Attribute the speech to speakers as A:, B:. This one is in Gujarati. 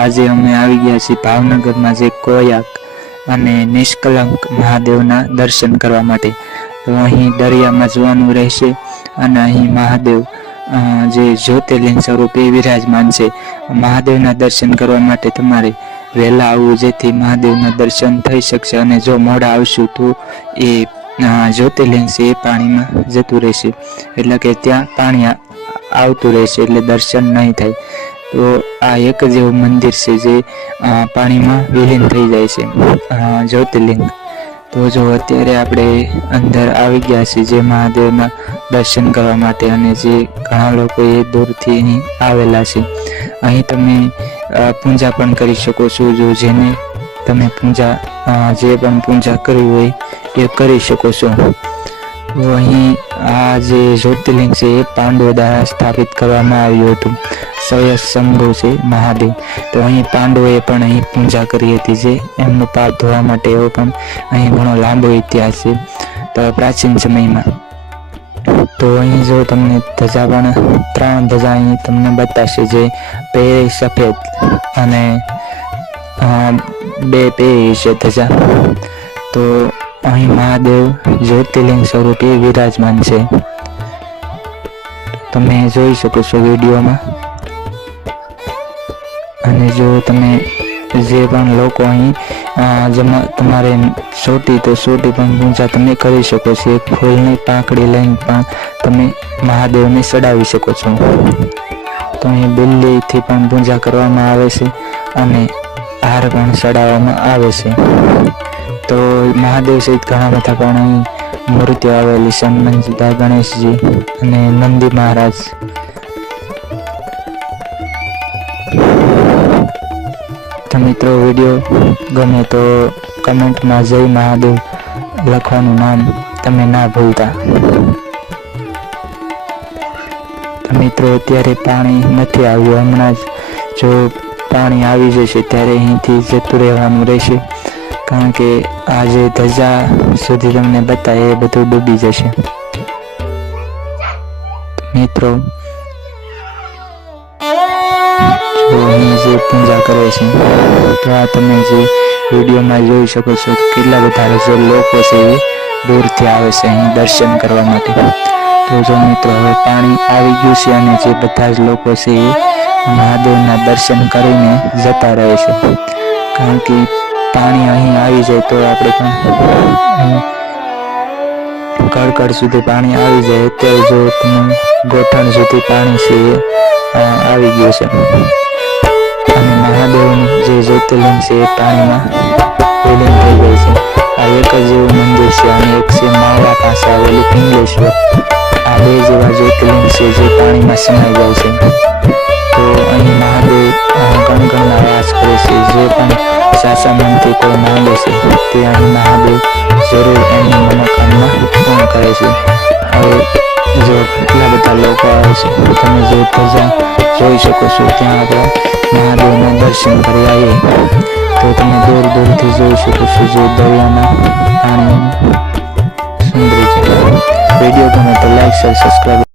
A: આજે અમે આવી ગયા છીએ ભાવનગરમાં જે કોયાક અને નિષ્કલંક મહાદેવના દર્શન કરવા માટે. તો અહીં દરિયામાં જવાનું રહેશે અને અહીં મહાદેવ જે જ્યોતિર્લિંગ સ્વરૂપે વિરાજમાન છે, મહાદેવના દર્શન કરવા માટે તમારે વહેલા આવવું જેથી મહાદેવના દર્શન થઈ શકશે અને જો મોડા આવશું તો એ જ્યોતિર્લિંગ છે એ પાણીમાં જતું રહેશે. એટલે કે ત્યાં પાણી આવતું રહેશે એટલે દર્શન નહીં થાય. તો આ એક જ એવું મંદિર છે જે પાણીમાં વિલીન થઈ જાય છે જ્યોતિર્લિંગ. તો જો અત્યારે આપણે અંદર આવી ગયા છીએ જે મહાદેવના દર્શન કરવા માટે અને જે ઘણા લોકો એ દૂરથી અહીં આવેલા છે, અહીં તમે પૂજા પણ કરી શકો છો. જો જેને તમે પૂજા જે પણ પૂજા કરવી હોય એ કરી શકો છો. તો અહીં આ જે જ્યોતિર્લિંગ છે એ પાંડવો દ્વારા સ્થાપિત કરવામાં આવ્યું હતું. સયસ શંભુ છે, મહાદેવ. તો અહીં પાંડવોએ પણ અહીં પૂજા કરી હતી જે એમનું પાપ ધોવા માટે એવો પણ અહીં ઘણો લાંબો ઇતિહાસ છે. તો પ્રાચીન સમયમાં. તો અહીં જો તમને ધજા પણ, ત્રણ ધજા અહીં તમને બતાવશે જે પહેરી સફેદ અને બે પહેરી છે ધજા. તો અહીં મહાદેવ જ્યોતિર્લિંગ સ્વરૂપે વિરાજમાન છે. તમે જોઈ શકો છો વિડીયોમાં. અને જો તમે જે પણ લોકો અહીં જમા તમારે સોટી, તો સોટી પણ પૂજા તમે કરી શકો છો. એક ફૂલની પાંખડી લઈને પણ તમે મહાદેવને ચડાવી શકો છો. તો અહીં બિલ્લીથી પણ પૂજા કરવામાં આવે છે અને હાર પણ ચડાવવામાં આવે છે. તો મહાદેવ સહિત ઘણા બધા પણ અહીં મૂર્તિઓ આવેલી છે. હનુમાનજી, ગણેશજી અને નંદી મહારાજ. તો મિત્રો, વીડિયો ગમે તો કમેન્ટમાં જય મહાદેવ લખવાનું નામ તમે ના ભૂલતા. મિત્રો, અત્યારે પાણી નથી આવ્યું. હમણાં જ જો પાણી આવી જશે ત્યારે અહીંથી જતું રહેવાનું રહેશે. કારણ કે આ જે ધજા સુધી તમને બતાવે એ બધું ડૂબી જશે. મિત્રો અહીં જે પૂજા કરે છે, તો આ તમે જે વિડીયોમાં જોઈ શકો છો કેટલા બધા જે લોકો છે એ દૂરથી આવે છે અહીં દર્શન કરવા માટે. તો જો મિત્રો, હવે પાણી આવી ગયું છે અને જે બધા જ લોકો છે એ મહાદેવના દર્શન કરીને જતા રહે છે. કારણ કે પાણી અહીં આવી જાય તો આપણે પણ કડકડ સુધી પાણી આવી જાય અત્યારે જો ગોઠણ સુધી પાણી છે આવી ગયું છે. જ્યોતિર્લિંગ છે, પાણીમાં વિલીન થઈ ગઈ છે. આ એક જ એવું મંદિર છે અને એક છે માવડા પાસે આવેલું પિંગલેશ્વર આ બે જેવા જ્યોતિર્લિંગ છે જે પાણીમાં સમાઈ જાય છે. તો અહીં મહાદેવ ગણગણના વાસ કરે છે. જે પણ સાચા મનથી કોઈ માંગે છે, તે અહીં મહાદેવ જરૂર એમની મનોકામના પૂર્ણ કરે છે. હવે જો કેટલા બધા લોકો આવે છે તમે જે પ્રજા જોઈ શકો છો ત્યાં આપણે મહાદેવના દર્શન કરવા આવીએ. તો તમે દૂર દૂરથી જોઈ શકો છો જે દરિયાના પાણી સુંદર છે. વીડિયો ગમે તો લાઈક શેર સબસ્ક્રાઈબ